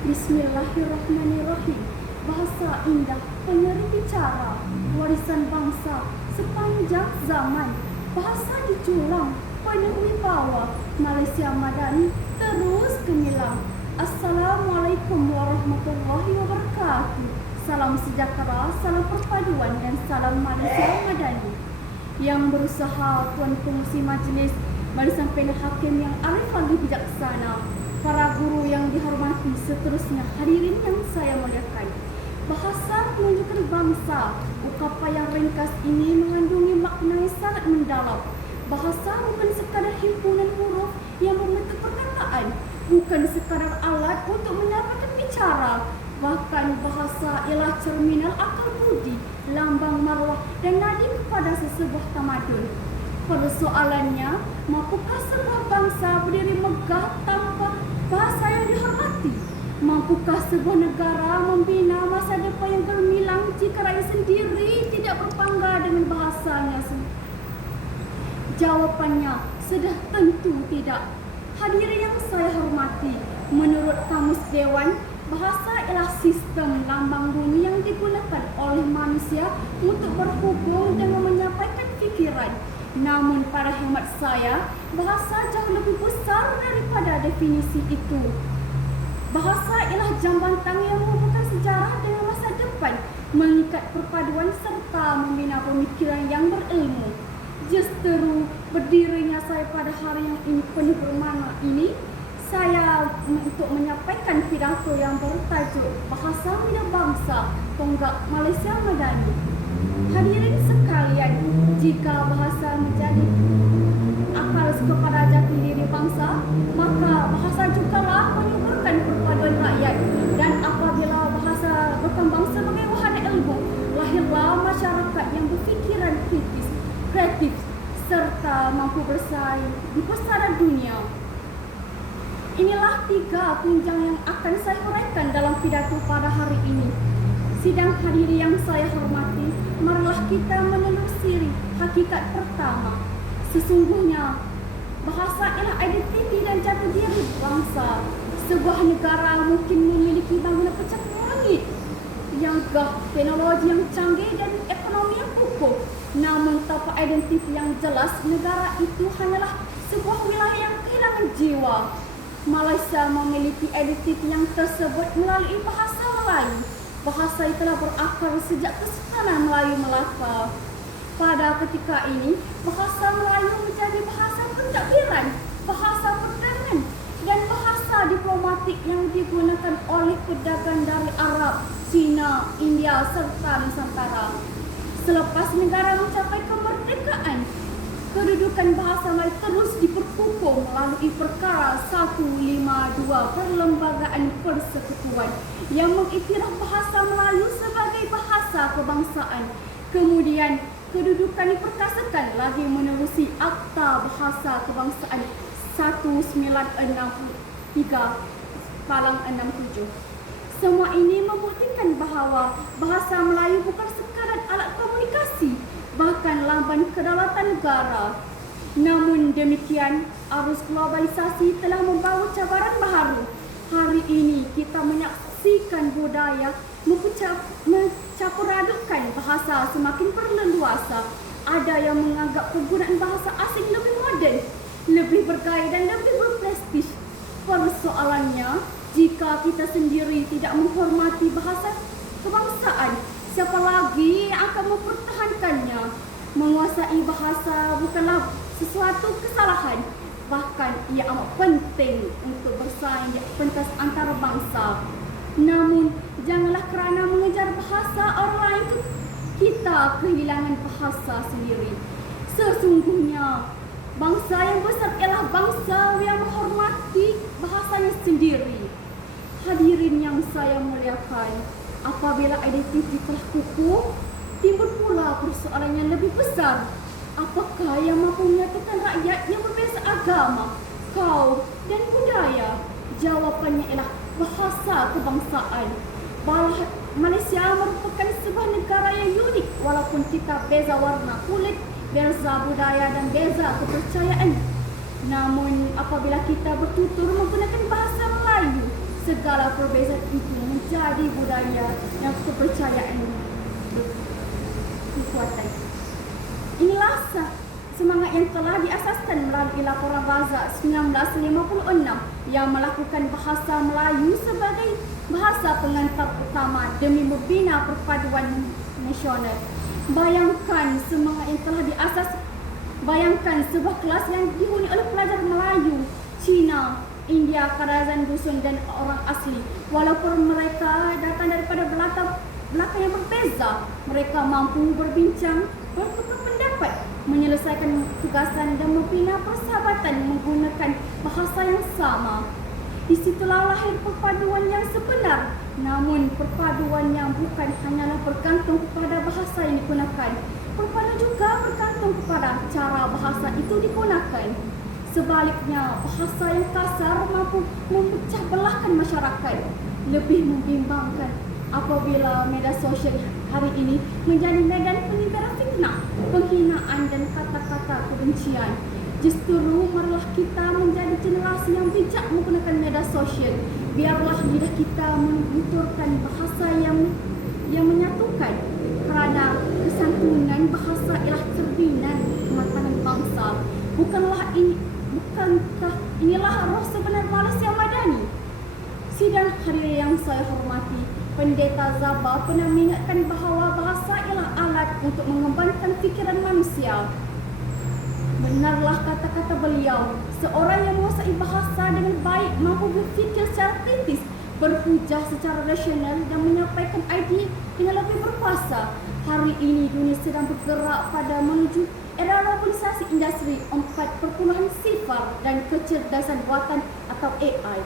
Bismillahirrahmanirrahim. Bahasa indah, penyeri bicara, warisan bangsa sepanjang zaman. Bahasa diculang, penuh wibawa. Malaysia Madani terus gemilang. Assalamualaikum warahmatullahi wabarakatuh. Salam sejahtera, salam perpaduan dan salam Malaysia Madani. Yang berusaha Tuan Pengurusi Majlis, barisan panel hakim yang arif lagi bijaksana, para guru yang dihormati, seterusnya hadirin yang saya muliakan. Bahasa menunjukkan bangsa. Ungkapan yang ringkas ini mengandungi makna yang sangat mendalam. Bahasa bukan sekadar himpunan huruf yang membentuk perkataan, bukan sekadar alat untuk menyampaikan bicara. Bahkan bahasa ialah cerminan akal budi, lambang maruah dan nadi kepada sesebuah tamadun. Persoalannya, mampukah sebuah bangsa berdiri megah tanpa bahasa yang dihormati? Mampukah sebuah negara membina masa depan yang gemilang jika rakyat sendiri tidak berbangga dengan bahasanya sendiri? Jawapannya sudah tentu tidak. Hadirin yang saya hormati, menurut Kamus Dewan, bahasa ialah sistem lambang bumi yang digunakan oleh manusia untuk berhubung dengan menyampaikan fikiran. Namun pada hemat saya, bahasa jauh lebih besar daripada definisi itu. Bahasa ialah jambatan yang menghubungkan sejarah dengan masa depan, mengikat perpaduan serta membina pemikiran yang berilmu. Justru berdirinya saya pada hari yang ini penuh bermakna ini, saya untuk menyampaikan pidato yang bertajuk Bahasa Minda Bangsa Tonggak Malaysia Madani. Hadirin sekalian, jika bahasa menjadi akal kepada jati diri bangsa, maka bahasa jugalah menyuburkan perpaduan rakyat. Dan apabila bahasa berkembang sebagai wahana ilmu, lahirlah masyarakat yang berfikiran kritis, kreatif, serta mampu bersaing di pasaran dunia. Inilah 3 tunjang yang akan saya uraikan dalam pidato pada hari ini. Sidang hadiri yang saya hormati, marilah kita menelusuri hakikat pertama. Sesungguhnya, bahasa ialah identiti dan jati diri bangsa. Sebuah negara mungkin memiliki bangunan pencakar langit yang gah, teknologi yang canggih dan ekonomi yang kukuh. Namun tanpa identiti yang jelas, negara itu hanyalah sebuah wilayah yang kehilangan jiwa. Malaysia memiliki identiti yang tersebut melalui bahasa Melayu. Bahasa itu telah berakar sejak Kesultanan Melayu Melaka. Pada ketika ini, bahasa Melayu menjadi bahasa pentadbiran, bahasa perdagangan, dan bahasa diplomatik yang digunakan oleh pedagang dari Arab, Cina, India, serta Nusantara. Selepas negara mencapai kemerdekaan, kedudukan bahasa Melayu terus diperkukuh melalui Perkara 152 Perlembagaan Persekutuan yang mengiktiraf bahasa Melayu sebagai bahasa kebangsaan. Kemudian, kedudukan diperkasakan lagi menerusi Akta Bahasa Kebangsaan 1963/67. Semua ini membuktikan bahawa bahasa Melayu bukan sekadar alat komunikasi, bahkan lambang kedaulatan negara. Namun demikian, arus globalisasi telah membawa cabaran baharu. Hari ini kita menyaksikan budaya mencampuradukan bahasa semakin berleluasa. Ada yang menganggap penggunaan bahasa asing lebih moden, lebih bergaya dan lebih berprestij. Persoalannya, jika kita sendiri tidak menghormati bahasa kebangsaan, siapa lagi yang akan mempertahankannya? Menguasai bahasa bukanlah sesuatu kesalahan, bahkan ia amat penting untuk bersaing di pentas antara bangsa. Namun, janganlah kerana mengejar bahasa orang lain kita kehilangan bahasa sendiri. Sesungguhnya, bangsa yang besar ialah bangsa yang menghormati bahasanya sendiri. Hadirin yang saya muliakan, apabila identiti telah kukuh, timbul pula persoalan yang lebih besar. Apakah yang mampu menyatukan rakyat yang berbeza agama, kaum dan budaya? Jawapannya ialah bahasa kebangsaan. Malaysia merupakan sebuah negara yang unik walaupun kita beza warna kulit, beza budaya dan beza kepercayaan. Namun apabila kita bertutur menggunakan bahasa Melayu, segala perbezaan itu menjadi budaya yang kepercayaan kekuatan. Inilah semangat yang telah diasaskan melalui laporan Razak 1956 yang melakukan bahasa Melayu sebagai bahasa pengantar utama demi membina perpaduan nasional. Bayangkan semangat yang telah bayangkan sebuah kelas yang dihuni oleh pelajar Melayu, Cina, India, Kadazan, Dusun dan orang asli. Walaupun mereka datang daripada belakang yang berbeza, mereka mampu berbincang, bertukar pendapat, menyelesaikan tugasan dan membina persahabatan menggunakan bahasa yang sama. Di situlah lahir perpaduan yang sebenar. Namun perpaduan yang bukan hanyalah bergantung kepada bahasa yang digunakan. Perpaduan juga bergantung kepada cara bahasa itu digunakan. Sebaliknya, bahasa yang kasar mampu memecah belahkan masyarakat. Lebih membimbangkan apabila media sosial hari ini menjadi medan penyebaran fitnah, penghinaan dan kata-kata kebencian. Justru marilah kita menjadi generasi yang bijak menggunakan media sosial. Biarlah lidah kita menuturkan bahasa yang menyatukan, kerana kesantunan bahasa ialah cerminan kematangan bangsa. Bukankah inilah roh sebenar Malaysia Madani? Sidang hadirin yang saya hormati, Pendeta Zaba pernah mengingatkan bahawa bahasa ialah alat untuk mengembangkan fikiran manusia. Benarlah kata-kata beliau, seorang yang menguasai bahasa dengan baik mampu berfikir secara kritis, berhujah secara rasional dan menyampaikan idea dengan lebih berkuasa. Hari ini dunia sedang bergerak pada menuju era revolusi industri 4.0 dan kecerdasan buatan atau AI.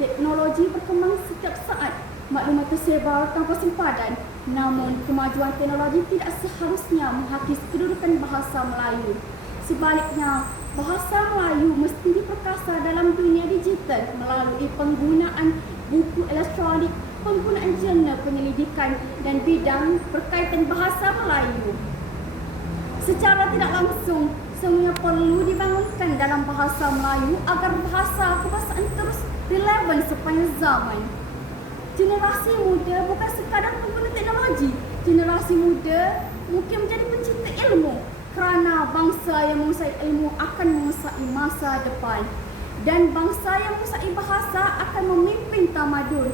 Teknologi berkembang setiap saat, maklumat tersebar tanpa sempadan. Namun, kemajuan teknologi tidak seharusnya menghakis kedudukan bahasa Melayu. Sebaliknya, bahasa Melayu mesti diperkasa dalam dunia digital melalui penggunaan buku elektronik, penggunaan jurnal penyelidikan dan bidang berkaitan bahasa Melayu. Secara tidak langsung, semuanya perlu dibangunkan dalam bahasa Melayu agar bahasa kebangsaan terus relevan sepanjang zaman. Generasi muda bukan sekadar pengguna teknologi. Generasi muda mungkin menjadi pencinta ilmu, kerana bangsa yang menguasai ilmu akan menguasai masa depan. Dan bangsa yang menguasai bahasa akan memimpin tamadun.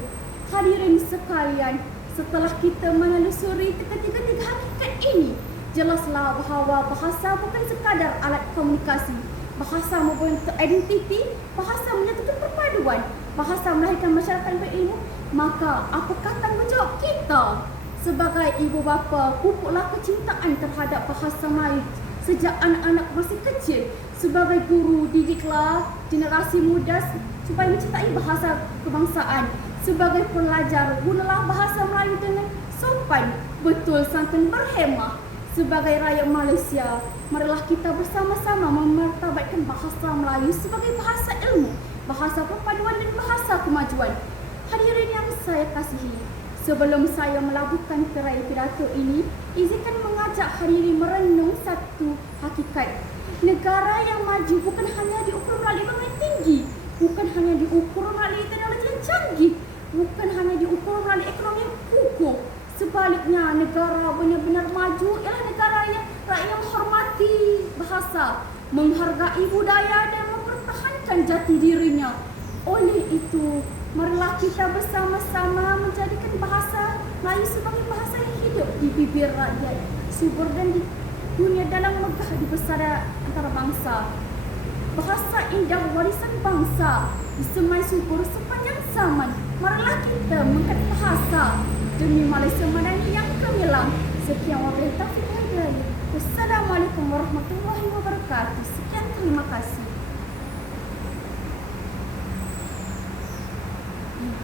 Hadirin sekalian, setelah kita menelusuri ketiga-tiga hakikat ini, jelaslah bahawa bahasa bukan sekadar alat komunikasi. Bahasa membentuk identiti, bahasa menyatukan perpaduan, bahasa melahirkan masyarakat berilmu. Maka apakah tanggungjawab kita? Sebagai ibu bapa, pupuklah kecintaan terhadap bahasa Melayu sejak anak-anak masih kecil. Sebagai guru, didiklah generasi muda supaya mencintai bahasa kebangsaan. Sebagai pelajar, gunalah bahasa Melayu dengan sopan, betul, santun, berhemah. Sebagai rakyat Malaysia, marilah kita bersama-sama memartabatkan bahasa Melayu sebagai bahasa ilmu, bahasa perpaduan dan bahasa kemajuan. Hadirin yang saya kasihi, sebelum saya melabuhkan tirai pidato ini, izinkan mengajak hadirin merenung satu hakikat. Negara yang maju bukan hanya diukur melalui bangunan yang tinggi, bukan hanya diukur melalui teknologi yang canggih, bukan hanya diukur melalui ekonomi yang kukuh. Sebaliknya, negara benar-benar maju ialah negara yang rakyat menghormati bahasa, menghargai budaya dan mempertahankan jati dirinya. Oleh itu, marilah kita bersama-sama menjadikan bahasa Melayu sebagai bahasa yang hidup di bibir rakyat, subur dan di dunia dalam megah di pesada antara bangsa. Bahasa indah warisan bangsa, disemai subur sepanjang zaman. Marilah kita mengangkat bahasa demi Malaysia Madani yang gemilang. Sekian wabillahi taufiq wal hidayah. Wassalamualaikum warahmatullahi wabarakatuh. Sekian, terima kasih.